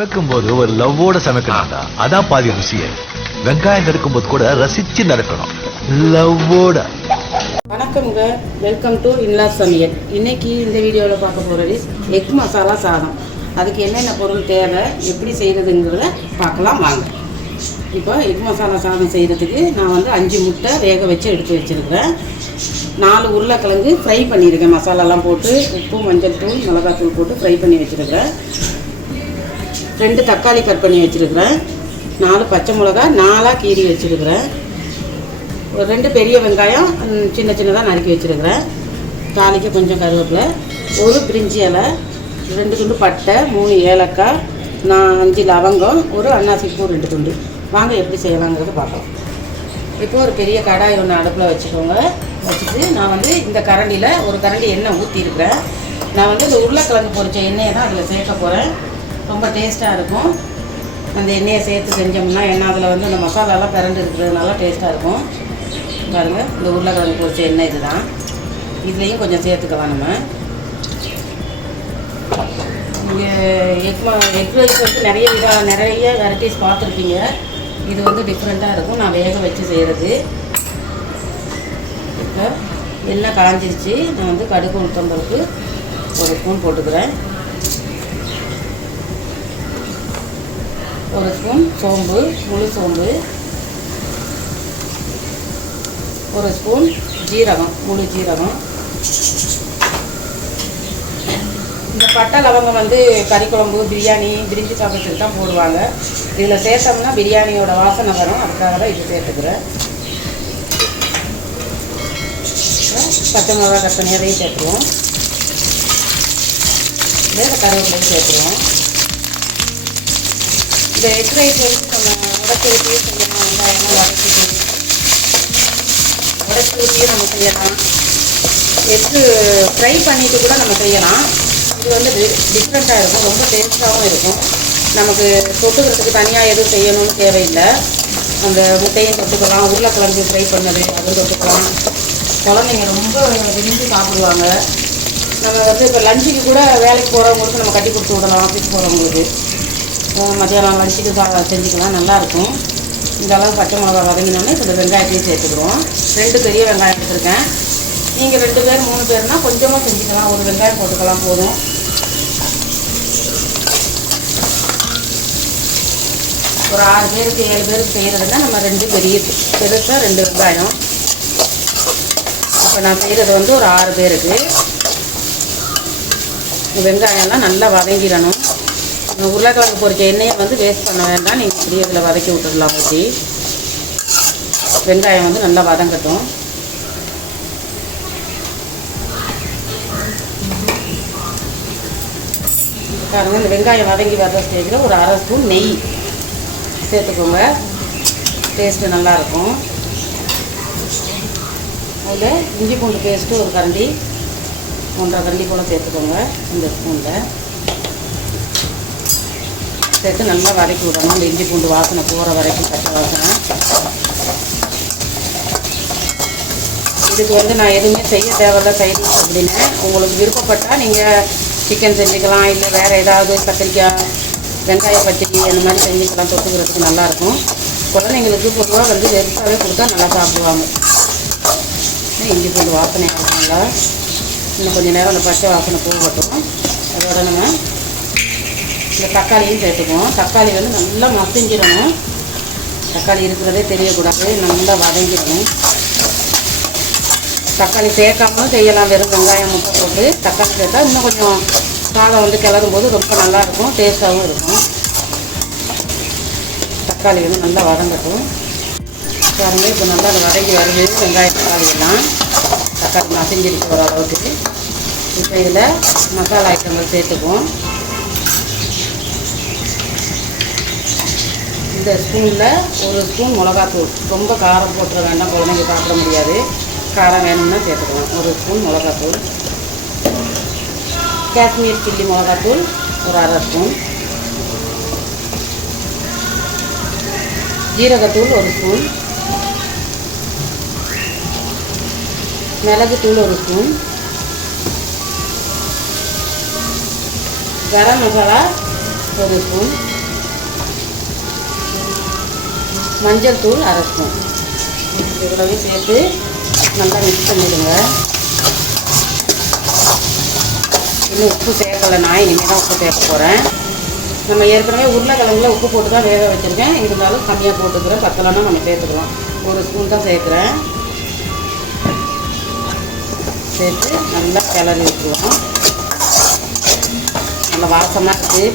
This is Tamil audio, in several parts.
சமைக்கும் போது ஒரு லவ்வோட சமைக்கணும்டா. அதான் பாதி ருசியே வெங்காயம் நறுக்கும் போது கூட ரசிச்சு நறுக்கணும். லவ்வோட. வணக்கம்ங்க வெல்கம் டு இன்லா சமையல். இன்னைக்கு இந்த வீடியோவில் பார்க்க போகிறது எக் மசாலா சாதம். அதுக்கு என்னென்ன பொருள் தேவை எப்படி செய்கிறதுங்கிறத பார்க்கலாம் வாங்க. இப்போ எக் மசாலா சாதம் செய்கிறதுக்கு நான் வந்து அஞ்சு முட்டை வேக வச்சு எடுத்து வச்சுருக்கிறேன். நாலு உருளைக்கிழங்கு ஃப்ரை பண்ணியிருக்கேன். மசாலாலாம் போட்டு உப்பு மஞ்சள் தூள் மிளகாத்தூள் போட்டு ஃப்ரை பண்ணி வச்சுருக்கிறேன். ரெண்டு தக்காளி கட் பண்ணி வச்சுருக்கிறேன். நாலு பச்சை மிளகா நாலாக கீறி வச்சுருக்கிறேன். ஒரு ரெண்டு பெரிய வெங்காயம் சின்ன சின்னதாக நறுக்கி வச்சுருக்கிறேன். தாளிக்க கொஞ்சம் கருவேப்பிலை ஒரு பிரிஞ்சி இலை ரெண்டு துண்டு பட்டை மூணு ஏலக்காய் நான் அஞ்சு லவங்கம் ஒரு அன்னாசிப்பூ ரெண்டு துண்டு. வாங்க எப்படி செய்யலாங்கிறத பார்க்கலாம் இப்போ ஒரு பெரிய கடாய் ஒன்று அடுப்பில் வச்சுக்கோங்க. வச்சுட்டு நான் வந்து இந்த கரண்டியில் ஒரு கரண்டி எண்ணெய் ஊற்றிருக்கிறேன் நான் வந்து இந்த உருளைக்கிழங்கு பொரிச்ச எண்ணெயை தான் அதில் சேர்க்க போகிறேன் ரொம்ப டேஸ்ட்டாக இருக்கும். அந்த எண்ணெயை சேர்த்து செஞ்சோம்னா எண்ணெய் அதில் வந்து அந்த மசாலாலாம் பிறண்டு இருக்கிறதுனால டேஸ்ட்டாக இருக்கும். பாருங்கள் இந்த உருளைக்கிழங்கு பொரிச்ச எண்ணெய் இதுதான். இதுலேயும் கொஞ்சம் சேர்த்துக்கலாம் நம்ம. இங்கே எக் எக் ரைஸ் வந்து நிறைய விதா நிறைய வெரைட்டிஸ் பார்த்துருப்பீங்க. இது வந்து டிஃப்ரெண்ட்டாக இருக்கும். நான் வேக வச்சு செய்கிறது இப்போ எண்ணெய் காஞ்சிருச்சு. நான் வந்து கடுகு உளுத்தம்பருப்பு ஒரு ஸ்பூன் போட்டுக்கிறேன். ஒரு ஸ்பூன் சோம்பு முழு சோம்பு. ஒரு ஸ்பூன் ஜீரகம் முழு ஜீரகம். இந்த பட்டை லவங்கம் வந்து கறி குழம்பு பிரியாணி பிரிஞ்சி சாப்பிட்டு தான் போடுவாங்க. இதில் சேர்த்தோம்னா பிரியாணியோட வாசனை வரும். அதுக்காக தான் இது சேர்த்துக்கிறேன். பச்சை மிளகா கட் பண்ணி அதையும் சேர்த்துருவோம். வேறு கருவேப்பிலையும் சேர்த்துருவோம். இந்த எக் ரைஸ் வந்து நம்ம உடச்சி ஊற்றி செய்யலாம் வெங்காயம்லாம் வதக்கிட்டு உடச்சி நம்ம செய்யலாம். எக்கு ஃப்ரை பண்ணிவிட்டு கூட நம்ம செய்யலாம். இது வந்து டிஃப்ரெண்ட்டாக இருக்கும். ரொம்ப டேஸ்ட்டாகவும் இருக்கும். நமக்கு தொட்டுக்கிறதுக்கு தனியாக எதுவும் செய்யணும்னு தேவையில்லை. அந்த முட்டையும் தொட்டுக்கலாம். உருளைக்கிழங்கு ஃப்ரை பண்ணது அதுவும் தொட்டுக்கலாம். குழந்தைங்க ரொம்ப விரும்பி சாப்பிடுவாங்க. நம்ம வந்து இப்போ லஞ்சுக்கு கூட வேலைக்கு போகிறவங்களுக்கு நம்ம கட்டி கொடுத்து விடலாம் ஆஃபீஸ் போகிறவங்களுக்கு மத்தியானம் வடிச்சிட்டு சா செஞ்சுக்கலாம் நல்லாயிருக்கும் இந்த அளவு பச்சை மிளகா வதங்கினோன்னே இப்போ இந்த வெங்காயத்தையும் சேர்த்துக்கிறோம் ரெண்டு பெரிய வெங்காயம் எடுத்துருக்கேன். நீங்கள் ரெண்டு பேர் மூணு பேர்னால் கொஞ்சமாக செஞ்சுக்கலாம். ஒரு வெங்காயம் போட்டுக்கலாம் போதும். ஒரு ஆறு பேருக்கு ஏழு பேருக்கு செய்கிறதுனா நம்ம ரெண்டு பெரிய பெருசாக ரெண்டு வெங்காயம். இப்போ நான் செய்கிறது வந்து ஒரு ஆறு பேருக்கு. வெங்காயம்லாம் நல்லா வதங்கிடணும். இந்த உருளைக்கிழங்கு பொரிச்ச எண்ணெயை வந்து வேஸ்ட் பண்ண வேண்டாம். நீங்கள் இப்படியே இதில் வதக்கி விட்டுடலாம் ஊற்றி வெங்காயம் வந்து நல்லா வதங்கட்டும். பாருங்க இந்த வெங்காயம் வதங்கி வர ஸ்டேஜில் ஒரு அரை ஸ்பூன் நெய் சேர்த்துக்கோங்க. டேஸ்ட்டு நல்லாயிருக்கும் அதில் இஞ்சி பூண்டு பேஸ்ட்டு ஒரு கரண்டி ஒன்றரை கரண்டி போல் சேர்த்துக்கோங்க இந்த ஸ்பூனில். சேர்த்து நல்லா வதக்கி விடணும். இந்த இஞ்சி பூண்டு வாசனை போகிற வரைக்கும் பச்சை வாசனை. இதுக்கு வந்து நான் எதுவுமே செய்ய தேவையில்ல சைடிஷ் அப்படின்னு. உங்களுக்கு விருப்பப்பட்டால் நீங்கள் சிக்கன் செஞ்சுக்கலாம் இல்லை வேறு ஏதாவது கத்திரிக்காய் வெங்காய பச்சடி அந்த மாதிரி செஞ்சுக்கலாம் தொட்டுக்கிறதுக்கு நல்லாயிருக்கும் குழந்தைங்களுக்கு பொதுவாக வந்து வெறுப்பாகவே கொடுத்தா நல்லா சாப்பிடுவாங்க. இஞ்சி பூண்டு வாசனை நல்லா இன்னும் கொஞ்சம் நேரம் அந்த பச்சை வாசனை போகட்டும். அதோட நம்ம இந்த தக்காளியும் சேர்த்துக்குவோம். தக்காளி வந்து நல்லா மசிஞ்சிடணும். தக்காளி இருக்கிறதே தெரியக்கூடாது. நல்லா வதங்கிடணும். தக்காளி சேர்க்காமலும் செய்யலாம். வெறும் வெங்காயம் முட்டை போட்டு தக்காளி சேர்த்தா இன்னும் கொஞ்சம் சாதம் வந்து கிளறும் போது ரொம்ப நல்லாயிருக்கும். டேஸ்ட்டாகவும் இருக்கும். தக்காளி வந்து நல்லா வதங்கட்டும். பாருங்க இப்போ நல்லா அது வதங்கி வருது. வெங்காய தக்காளி எல்லாம். தக்காளி மசிஞ்சிருக்கு ஓரளவுக்கு இப்போ இதில் மசாலா ஐட்டங்கள் சேர்த்துக்குவோம். இந்த ஸ்பூனில் ஒரு ஸ்பூன் மிளகாத்தூள். ரொம்ப காரம் போட்டுற வேண்டாம் குழந்தைங்க சாப்பிட முடியாது. காரம் வேணும்னா சேர்த்துக்கலாம். ஒரு ஸ்பூன் மிளகாத்தூள். காஷ்மீர் சில்லி மிளகாத்தூள். ஒரு அரை ஸ்பூன். ஜீரகத்தூள் ஒரு ஸ்பூன். மிளகுத்தூள் ஒரு ஸ்பூன். கரம் மசாலா ஒரு ஸ்பூன். மஞ்சள் தூள் அரை ஸ்பூன். சேர்த்து நல்லா மிக்ஸ் பண்ணிவிடுங்க இன்னும் உப்பு சேர்க்கலை நான் இனிமேல் தான் உப்பு சேர்க்க போகிறேன் நம்ம ஏற்கனவே உருளைக்கிழங்குல உப்பு போட்டு தான் வேக வச்சுருக்கேன். இருந்தாலும் கம்மியாக போட்டுக்கிறேன் பத்தலைன்னா நம்ம சேர்த்துக்கலாம். ஒரு ஸ்பூன் தான் சேர்க்குறேன். சேர்த்து நல்லா கிளறி விட்டுருவோம். நல்லா வாசமாக இருக்குது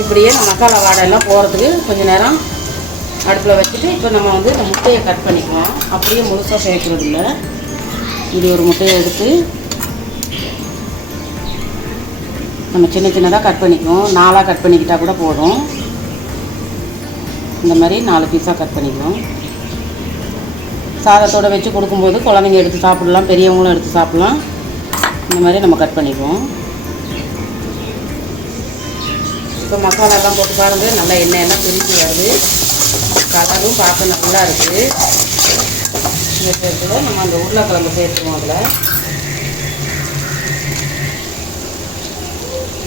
இப்படியே நம்ம மசாலா வாடையெல்லாம் போகிறதுக்கு கொஞ்சம் நேரம் அடுப்பில் வச்சுட்டு இப்போ நம்ம வந்து இந்த முட்டையை கட் பண்ணிக்குவோம் அப்படியே முழுசாக சேர்க்குறது இல்லை இப்படி ஒரு முட்டையை எடுத்து நம்ம சின்ன சின்னதாக கட் பண்ணிக்குவோம். நாலாக கட் பண்ணிக்கிட்டால் கூட போதும். இந்த மாதிரி நாலு பீஸாக கட் பண்ணிக்குவோம். சாதத்தோடு வச்சு கொடுக்கும்போது குழந்தைங்க எடுத்து சாப்பிடலாம் பெரியவங்களும் எடுத்து சாப்பிடலாம். இந்த மாதிரி நம்ம கட் பண்ணிக்குவோம். இப்போ மசாலாலாம் போட்டு பாருங்கள் நல்லா எண்ணெய் எல்லாம் பிரிஞ்சு வருது. கலரும் பார்க்க நல்லா இருக்குது நம்ம அந்த உருளைக்கிழங்கு சேர்த்துருவோம் அதில்.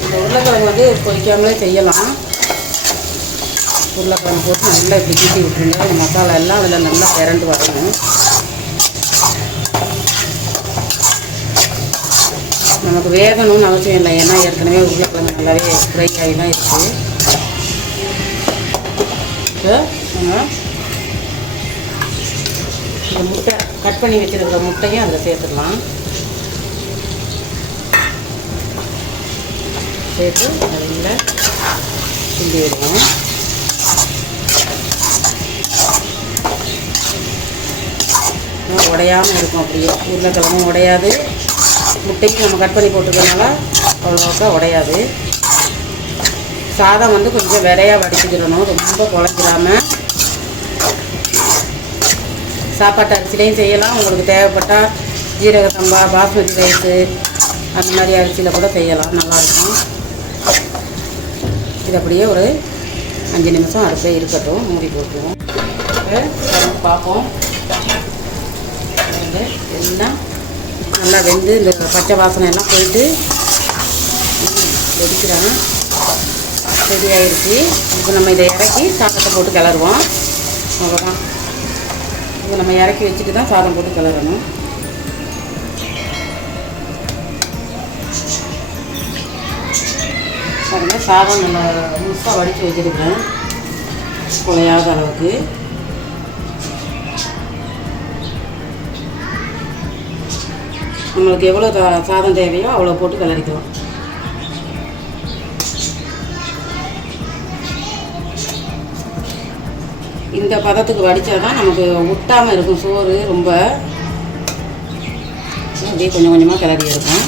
இந்த உருளைக்கிழங்கு வந்து பொரிக்காமலே செய்யலாம். உருளைக்கிழங்கு போட்டு நல்லா இப்படி கீட்டி விட்டுருங்க. அந்த மசாலா எல்லாம் அதில் நல்லா திரண்டு வரணும். நமக்கு வேகணும்னு அவசியம் இல்லை. ஏன்னா ஏற்கனவே உருளைக்கிழங்கு நல்லாவே ஃப்ரை ஆகிலாம் இருக்குது நம்ம இந்த முட்டை கட் பண்ணி வச்சுருக்கிற முட்டையும் அதில் சேர்த்துடலாம் சேர்த்து நல்லா கிண்டி விடுவோம் உடையாமல் இருக்கும் அப்படியே. உருளைக்கிழமும் உடையாது. முட்டையும் நம்ம கட் பண்ணி போட்டுக்கிறதுனால அவ்வளோக்கா உடையாது. சாதம் வந்து கொஞ்சம் விரையாக வடிச்சுக்கிடணும். ரொம்ப குழஞ்சிடாம சாப்பாட்டு அரிசிலையும் செய்யலாம். உங்களுக்கு தேவைப்பட்டால் ஜீரக சம்பா பாஸ்மதி ரைஸு அந்த மாதிரி அரிசியில் கூட செய்யலாம். நல்லாயிருக்கும் இது அப்படியே ஒரு அஞ்சு நிமிஷம் அடுப்பே இருக்கட்டும். மூடி போட்டுருவோம். பார்ப்போம். என்ன எல்லாம் நல்லா வெந்து இந்த பச்சை வாசனை எல்லாம் போயிட்டு வெடிக்கிறாங்க. ரெடி இப்போ நம்ம இதை இறக்கி சாதத்தை போட்டு கிளறுவோம். அவ்வளோதான் இப்போ நம்ம இறக்கி வச்சுட்டு தான் சாதம் போட்டு கிளறணும். பாருங்க சாதம் நல்லா முழுசாக வடித்து வச்சுருக்கேன். குழையாத அளவுக்கு. நம்மளுக்கு எவ்வளோ சா- சாதம் தேவையோ அவ்வளோ போட்டு கிளறிக்கலாம் இந்த பதத்துக்கு வடித்தாதான் நமக்கு ஒட்டாமல் இருக்கும் சோறு ரொம்ப. அப்படியே கொஞ்சம் கொஞ்சமாக கிளறி இருக்கும்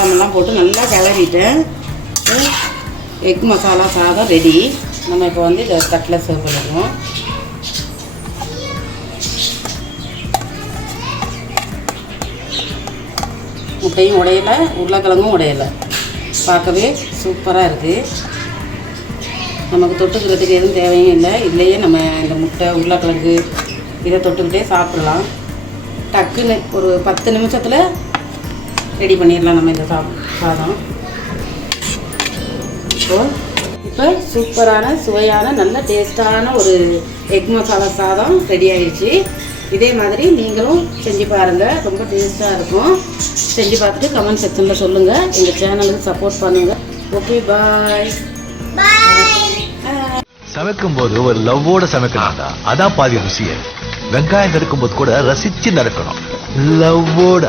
காரமெல்லாம் போட்டு நல்லா கிளறிட்டேன் எக் மசாலா சாதம் ரெடி நம்ம இப்போ வந்து இதை தட்டில் சர்வ் பண்ணிடுவோம் முட்டையும் உடையலை உருளைக்கிழங்கும் உடையலை. பார்க்கவே சூப்பராக இருக்குது நமக்கு தொட்டுக்கிறதுக்கு எதுவும் தேவையும் இல்லை. இல்லையே நம்ம இந்த முட்டை உருளைக்கிழங்கு இதை தொட்டுக்கிட்டே சாப்பிடலாம். டக்குன்னு ஒரு பத்து நிமிஷத்தில் ரெடி பண்ணிடலாம் நம்ம இந்த சா சாதம். இப்போ இப்போ சூப்பரான சுவையான நல்ல டேஸ்டான ஒரு எக் மசாலா சாதம் ரெடி ஆயிடுச்சு. இதே மாதிரி நீங்களும் செஞ்சு பாருங்கள் ரொம்ப டேஸ்ட்டாக இருக்கும். செஞ்சு பார்த்துட்டு கமெண்ட் செக்ஷனில் சொல்லுங்கள் எங்கள் சேனலுக்கு சப்போர்ட் பண்ணுங்கள் ஓகே பாய் சமைக்கும் போது ஒரு லவ்வோட சமைக்கணும்டா. அதான் பாதி ருசியே. வெங்காயம் நறுக்கும் போது கூட ரசிச்சு நறுக்கணும் லவ்வோட.